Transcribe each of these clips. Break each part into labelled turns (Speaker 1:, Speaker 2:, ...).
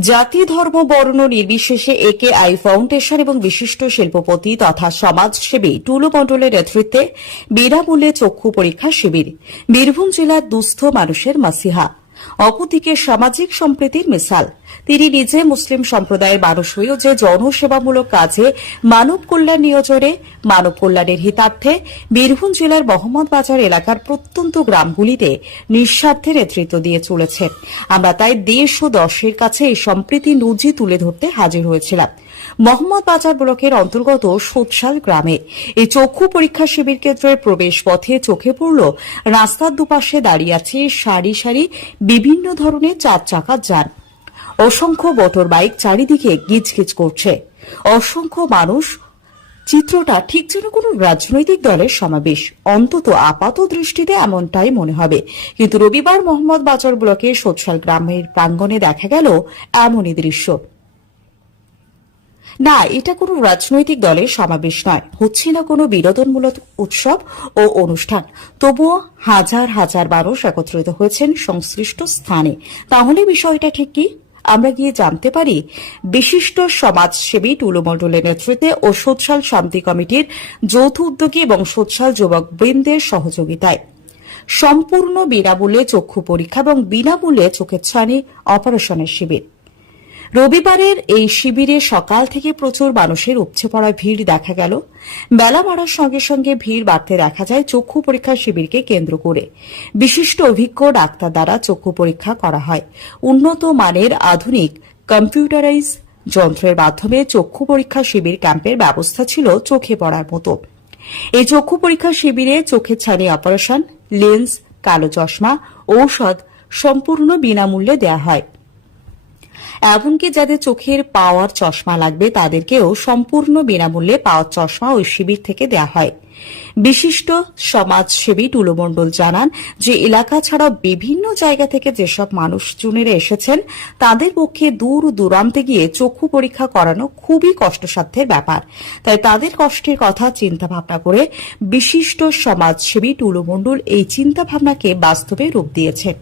Speaker 1: জাতি, ধর্ম, বর্ণ নির্বিশেষে একে আই ফাউন্ডেশন এবং বিশিষ্ট শিল্পপতি তথা সমাজসেবী টুলু মণ্ডলের নেতৃত্বে বিনামূল্যে চক্ষু পরীক্ষা শিবির। বীরভূম জেলার দুস্থ মানুষের মাসিহা। অপরদিকে সামাজিক সম্প্রীতির মিসাল। তিনি নিজে মুসলিম সম্প্রদায়ের মানুষ হয়েও যে জনসেবামূলক কাজে মানব কল্যাণ নিয়োজনে, মানব কল্যাণের হিতার্থে বীরভূম জেলার মোহাম্মদ বাজার এলাকার প্রত্যন্ত গ্রামগুলিতে নিঃস্বার্থে নেতৃত্ব দিয়ে চলেছেন। আমরা তাই দেশ ও দশের কাছে এই সম্প্রীতি নজি তুলে ধরতে হাজির হয়েছিলাম। মোহাম্মদ বাজার ব্লকের অন্তর্গত সোৎসাল গ্রামে এই চক্ষু পরীক্ষা শিবির কেন্দ্রের প্রবেশ পথে চোখে পড়ল রাস্তার দুপাশে দাঁড়িয়ে আছে সারি সারি বিভিন্ন ধরনের চার চাকার যান। অসংখ্য মোটর বাইক চারিদিকে গিজগিজ করছে। অসংখ্য মানুষ। চিত্রটা ঠিক যেন কোনো রাজনৈতিক দলের সমাবেশ। অন্তত আপাত দৃষ্টিতে এমনটাই মনে হবে। কিন্তু রবিবার মোহাম্মদ বাজার ব্লকের সোৎসাল গ্রামের প্রাঙ্গণে দেখা গেল এমনই দৃশ্য। না, এটা কোনো রাজনৈতিক দলের সমাবেশ নয়। হচ্ছে না কোনো বিনোদনমূলক উৎসব ও অনুষ্ঠান। তবুও হাজার হাজার মানুষ একত্রিত হয়েছেন সংশ্লিষ্ট স্থানে। তাহলে বিষয়টা ঠিক কি? আমরা গিয়ে জানতে পারি, বিশিষ্ট সমাজসেবী টুলু মণ্ডলের নেতৃত্বে ও সোৎসাল শান্তি কমিটির যৌথ উদ্যোগী এবং সোৎসাল যুবক বৃন্দের সহযোগিতায়। সম্পূর্ণ বিনামূল্যে চক্ষু পরীক্ষা এবং বিনামূল্যে চোখের ছানি অপারেশনের শিবির। রবিবারের এই শিবিরে সকাল থেকে প্রচুর মানুষের উপচে পড়া ভিড় দেখা গেল। বেলা বাড়ার সঙ্গে সঙ্গে ভিড় বাড়তে দেখা যায় চক্ষু পরীক্ষা শিবিরকে কেন্দ্র করে। বিশিষ্ট অভিজ্ঞ ডাক্তার দ্বারা চক্ষু পরীক্ষা করা হয়। উন্নত মানের আধুনিক কম্পিউটারাইজ যন্ত্রের মাধ্যমে চক্ষু পরীক্ষা শিবির ক্যাম্পের ব্যবস্থা ছিল চোখে পড়ার মতো। এই চক্ষু পরীক্ষা শিবিরে চোখের ছানি অপারেশন, লেন্স, কালো চশমা, ঔষধ সম্পূর্ণ বিনামূল্যে দেওয়া হয়। এমনকি যাদের চোখের পাওয়ার চশমা লাগবে, তাদেরকেও সম্পূর্ণ বিনামূল্যে পাওয়ার চশমা ওই শিবির থেকে দেওয়া হয়। বিশিষ্ট সমাজসেবী টুলু মণ্ডল জানান যে এলাকা ছাড়াও বিভিন্ন জায়গা থেকে যেসব মানুষজনেরা এসেছেন, তাদের পক্ষে দূর দূরান্তে গিয়ে চক্ষু পরীক্ষা করানো খুবই কষ্টসাধ্যের ব্যাপার। তাই তাদের কষ্টের কথা চিন্তা ভাবনা করে বিশিষ্ট সমাজসেবী টুলু মণ্ডল এই চিন্তা ভাবনাকে বাস্তবে রূপ দিয়েছেন।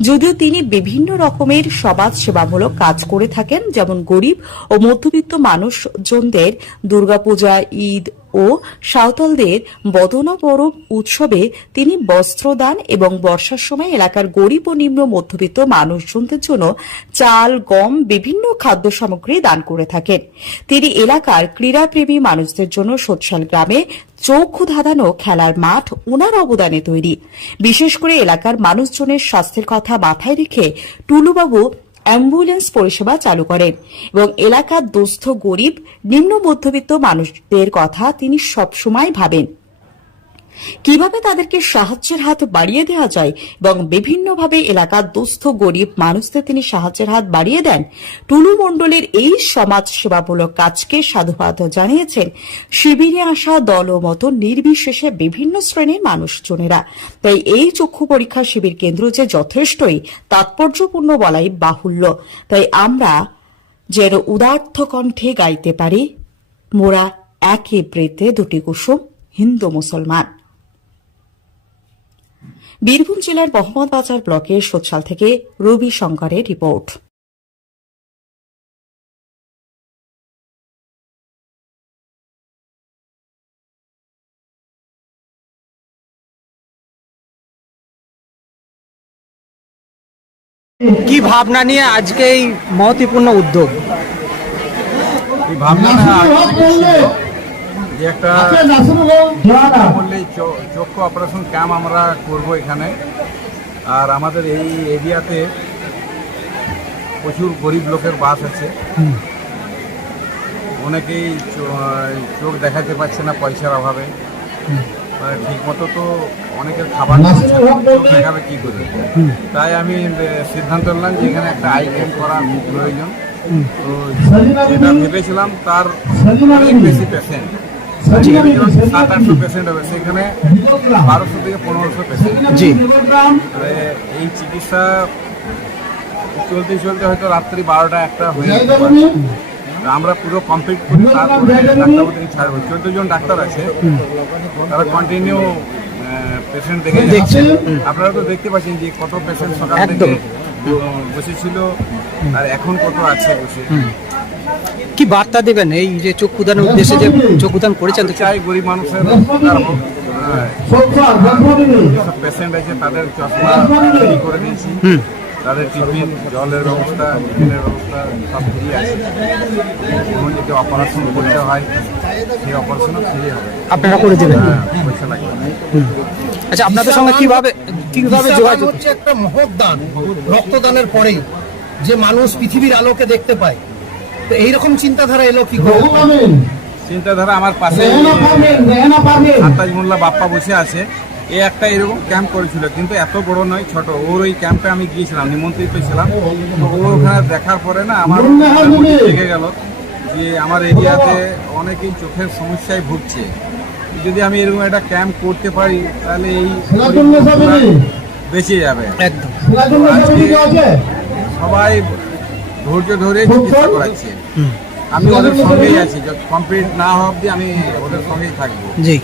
Speaker 1: যদিও তিনি বিভিন্ন রকমের সমাজ সেবামূলক কাজ করে থাকেন, যেমন গরিব ও মধ্যবিত্ত মানুষজনদের দুর্গাপূজা, ঈদ ও সাঁওতালদের বদনা পরব উৎসবে তিনি বস্ত্রদান এবং বর্ষার সময় এলাকার গরিব ও নিম্ন মধ্যবিত্ত মানুষজনদের জন্য চাল, গম, বিভিন্ন খাদ্য সামগ্রী দান করে থাকেন। তিনি এলাকার ক্রীড়াপ্রেমী মানুষদের জন্য সোৎসাল গ্রামে চক্ষু ধাঁধানো খেলার মাঠ ওনার অবদানে তৈরি। বিশেষ করে এলাকার মানুষজনের স্বাস্থ্যের কথা মাথায় রেখে টুলুবাবু অ্যাম্বুলেন্স পরিষেবা চালু করেন এবং এলাকার দুস্থ গরিব, নিম্ন মধ্যবিত্ত মানুষদের কথা তিনি সবসময় ভাবেন। কীভাবে তাদেরকে সাহায্যের হাত বাড়িয়ে দেওয়া যায় এবং বিভিন্নভাবে এলাকার দুস্থ, গরিব মানুষদের তিনি সাহায্যের হাত বাড়িয়ে দেন? টুলু মণ্ডলের এই সমাজ সেবামূলক কাজকে সাধুবাদ জানিয়েছেন শিবিরে আসা দল মতো নির্বিশেষে বিভিন্ন শ্রেণির মানুষজনেরা। তাই এই চক্ষু পরীক্ষা শিবির কেন্দ্র যে যথেষ্টই তাৎপর্যপূর্ণ বলাই বাহুল্য। তাই আমরা যেন উদার্থ কণ্ঠে গাইতে পারি। মোরা একে প্রেতে দুটি কুসুম, হিন্দু মুসলমান। বীরভূম জেলার মোহাম্মদবাজার ব্লকের সোচ্চাল থেকে রবি শঙ্করের রিপোর্ট।
Speaker 2: কি ভাবনা নিয়ে আজকে এই মহত্বপূর্ণ উদ্যোগ?
Speaker 3: এই ভাবনাটা আগে ছিল যে একটা বললেই চ- চক্ষু অপারেশন ক্যাম্প আমরা করব এখানে। আর আমাদের এই এরিয়াতে প্রচুর গরিব লোকের বাস আছে। অনেকেই চোখ দেখাতে পারছে না পয়সার অভাবে। ঠিক মতো তো অনেকের খাবার দেখাবে কী করে? তাই আমি সিদ্ধান্ত নিলাম যে এখানে একটা আই ক্যাম্প করা খুব প্রয়োজন। তো যেটা ভেবেছিলাম তার অনেক বেশি পেশেন্ট সাত আটশো পেশেন্ট হবে সেখানে বারোশো থেকে পনেরোশো পেশেন্ট
Speaker 2: জি।
Speaker 3: এই চিকিৎসা চলতে চলতে হয়তো রাত্রি বারোটা একটা হয়ে আমরা পুরো কমপ্লিট করি তারপরে ডাক্তারবাবু থেকে ছাড়বো। চোদ্দ জন ডাক্তার আছে। তারা কন্টিনিউ পেশেন্ট দেখে
Speaker 2: দেখছেন।
Speaker 3: আপনারা তো দেখতে পাচ্ছেন যে কত পেশেন্ট সকাল থেকে বসেছিল আর এখন কত আছে বসে।
Speaker 2: কি বার্তা দেবেন এই যে চক্ষুদানের উদ্দেশ্যে যে চক্ষুদান করেছেন
Speaker 3: চাই গরিব মানুষের পেশেন্ট আছে তাদের চশমা ফ্রি করে দিয়েছি তাদের টিফিন জলের ব্যবস্থা টিফিনের ব্যবস্থা সব ফ্রি আছে। কোনো যদি অপারেশন করতে হয় সেই অপারেশনও ফ্রি হবে।
Speaker 2: আপনারা করে দেবেন।
Speaker 3: হ্যাঁ পয়সা লাগবে।
Speaker 2: আচ্ছা আপনাদের সঙ্গে কীভাবে কীভাবে
Speaker 4: যোগাযোগ
Speaker 2: যোগাযোগ
Speaker 4: হচ্ছে একটা মহৎ দান রক্তদানের পরেই। যে মানুষ পৃথিবীর আলোকে দেখতে পায়। তো এইরকম চিন্তাধারা এলো কি করে?
Speaker 3: চিন্তাধারা আমার পাশে আত্মাজ মোল্লা বাপ্পা বসে আছে। এ একটা এরকম ক্যাম্প করেছিল কিন্তু এত বড় নয় ছোট। ওর ওই ক্যাম্পে আমি গিয়েছিলাম নিমন্ত্রিত ছিলাম। তো ও ওখানে দেখার পরে না আমার লেগে গেল যে আমার এরিয়াতে অনেকেই চোখের সমস্যায় ভুগছে। যদি আমি এরকম একটা ক্যাম্প করতে পারি তাহলে এই বেঁচে যাবে।
Speaker 2: একদম।
Speaker 3: সবাই ধৈর্য ধরে চিকিৎসা করাচ্ছেন। আমি ওদের সঙ্গেই আছি। কমপ্লিট না হওয়া অব্দি আমি ওদের সঙ্গেই থাকব।
Speaker 2: জি।